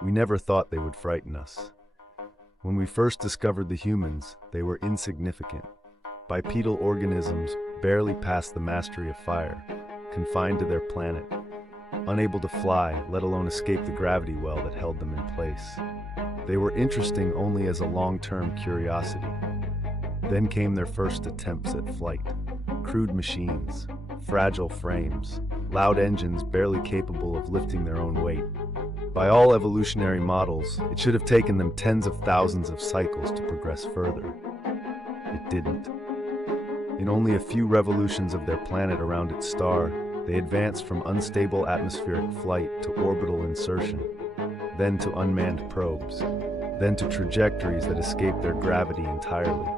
We never thought they would frighten us. When we first discovered the humans, they were insignificant. Bipedal organisms barely past the mastery of fire, confined to their planet, unable to fly, let alone escape the gravity well that held them in place. They were interesting only as a long-term curiosity. Then came their first attempts at flight. Crude machines, fragile frames, loud engines barely capable of lifting their own weight. By all evolutionary models, it should have taken them tens of thousands of cycles to progress further. It didn't. In only a few revolutions of their planet around its star, they advanced from unstable atmospheric flight to orbital insertion, then to unmanned probes, then to trajectories that escaped their gravity entirely.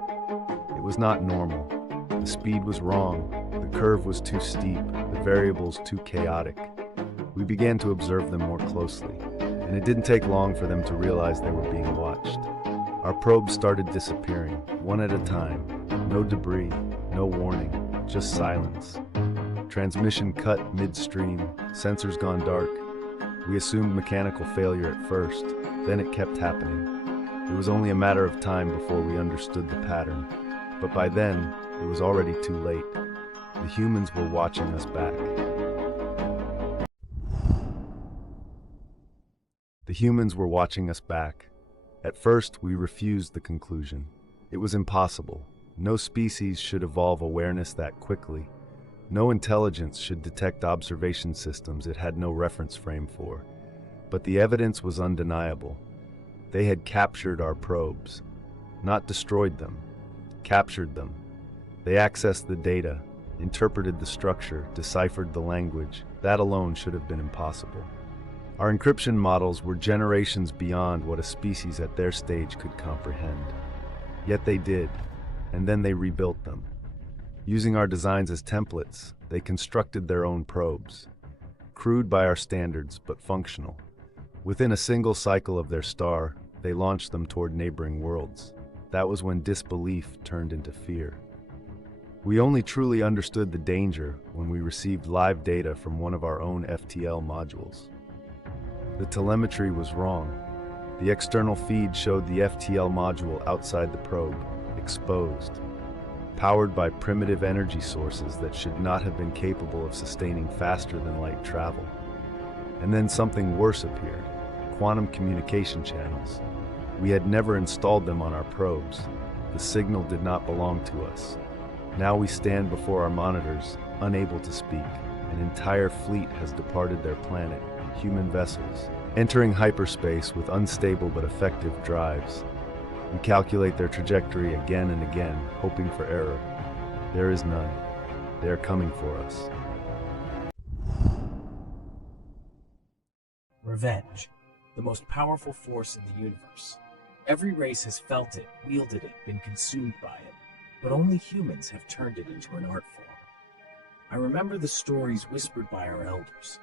It was not normal. The speed was wrong, the curve was too steep, the variables too chaotic. We began to observe them more closely, and it didn't take long for them to realize they were being watched. Our probes started disappearing, one at a time. No debris, no warning, just silence. Transmission cut midstream, sensors gone dark. We assumed mechanical failure at first, then it kept happening. It was only a matter of time before we understood the pattern. But by then, it was already too late. The humans were watching us back. The humans were watching us back. At first, we refused the conclusion. It was impossible. No species should evolve awareness that quickly. No intelligence should detect observation systems it had no reference frame for. But the evidence was undeniable. They had captured our probes. Not destroyed them. Captured them. They accessed the data, interpreted the structure, deciphered the language. That alone should have been impossible. Our encryption models were generations beyond what a species at their stage could comprehend. Yet they did, and then they rebuilt them. Using our designs as templates, they constructed their own probes. Crude by our standards, but functional. Within a single cycle of their star, they launched them toward neighboring worlds. That was when disbelief turned into fear. We only truly understood the danger when we received live data from one of our own FTL modules. The telemetry was wrong. The external feed showed the FTL module outside the probe, exposed, powered by primitive energy sources that should not have been capable of sustaining faster than light travel. And then something worse appeared, quantum communication channels. We had never installed them on our probes. The signal did not belong to us. Now we stand before our monitors, unable to speak. An entire fleet has departed their planet, human vessels, entering hyperspace with unstable but effective drives. We calculate their trajectory again and again, hoping for error. There is none. They are coming for us. Revenge, the most powerful force in the universe. Every race has felt it, wielded it, been consumed by it, but only humans have turned it into an art form. I remember the stories whispered by our elders,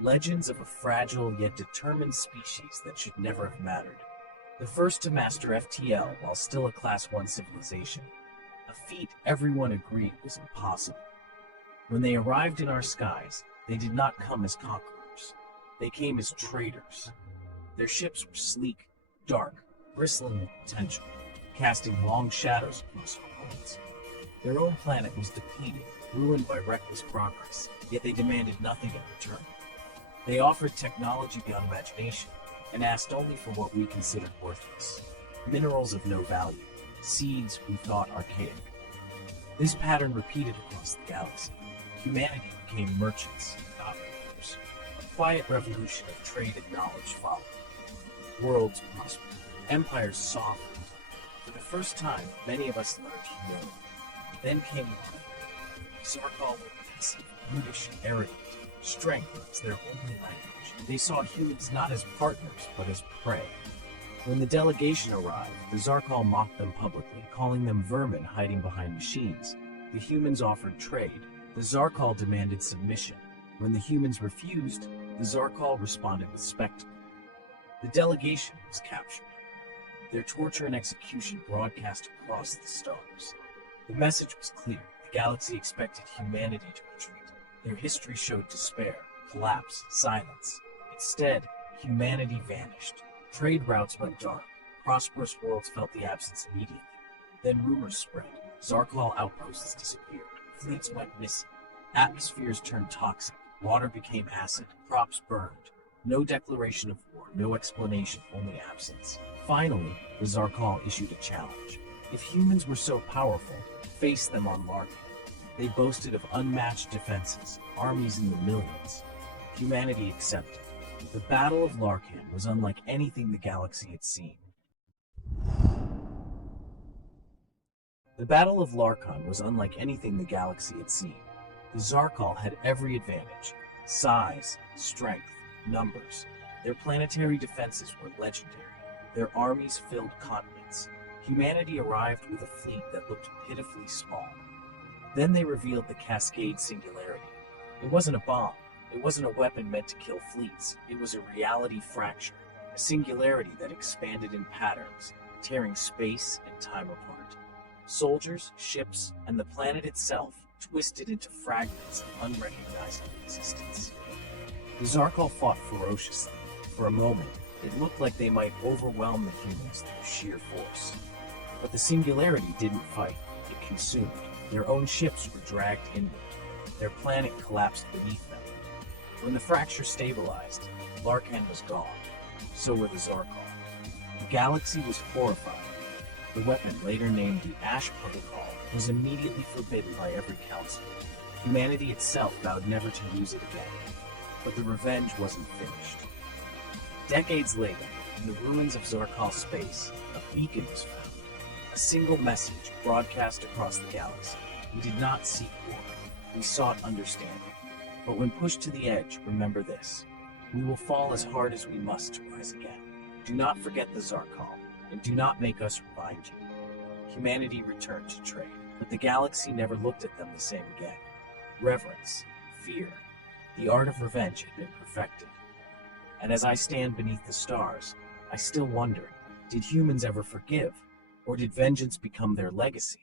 legends of a fragile yet determined species that should never have mattered. The first to master FTL while still a Class 1 civilization, a feat everyone agreed was impossible. When they arrived in our skies, they did not come as conquerors. They came as traders. Their ships were sleek, dark, bristling with potential, casting long shadows across our worlds. Their own planet was depleted, ruined by reckless progress, yet they demanded nothing in return. They offered technology beyond imagination, and asked only for what we considered worthless. Minerals of no value, seeds we thought archaic. This pattern repeated across the galaxy. Humanity became merchants, not rulers. A quiet revolution of trade and knowledge followed. Worlds prospered. Empires softened. For the first time, many of us learned humility. Then came war. Zarkal were passive, brutish, arrogant. Strength was their only language. They saw humans not as partners, but as prey. When the delegation arrived, the Zarkal mocked them publicly, calling them vermin hiding behind machines. The humans offered trade. The Zarkal demanded submission. When the humans refused, the Zarkal responded with spectacle. The delegation was captured. Their torture and execution broadcast across the stars. The message was clear. The galaxy expected humanity to retreat. Their history showed despair, collapse, silence. Instead, Humanity vanished. Trade routes went dark. Prosperous worlds felt the absence immediately. Then rumors spread. Zarkal outposts disappeared. Fleets went missing. Atmospheres turned toxic. Water became acid. Crops burned. No declaration of war, no explanation, only absence. Finally, the Zarkal issued a challenge. If humans were so powerful, face them on Larkin. They boasted of unmatched defenses, armies in the millions. Humanity accepted. The Battle of Larkin was unlike anything the galaxy had seen. The Battle of Larkon was unlike anything the galaxy had seen. The Zarkal had every advantage: size, strength, numbers. Their planetary defenses were legendary. Their armies filled continents. Humanity arrived with a fleet that looked pitifully small. Then they revealed the Cascade Singularity. It wasn't a bomb. It wasn't a weapon meant to kill fleets. It was a reality fracture, a singularity that expanded in patterns, tearing space and time apart. Soldiers, ships, and the planet itself twisted into fragments of unrecognizable existence. The Zarkal fought ferociously. For a moment, it looked like they might overwhelm the humans through sheer force. But the singularity didn't fight. It consumed. Their own ships were dragged inward. Their planet collapsed beneath them. When the fracture stabilized, Larkan was gone. So were the Zarkal. The galaxy was horrified. The weapon, later named the Ash Protocol, was immediately forbidden by every council. Humanity itself vowed never to use it again. But the revenge wasn't finished. Decades later, in the ruins of Zarkal space, a beacon was found. A single message broadcast across the galaxy. We did not seek war. We sought understanding. But when pushed to the edge, remember this: we will fall as hard as we must to rise again. Do not forget the Zarkal, and do not make us remind you. Humanity returned to trade, but the galaxy never looked at them the same again. Reverence, fear, the art of revenge had been perfected. And as I stand beneath the stars, I still wonder, did humans ever forgive? Or did vengeance become their legacy?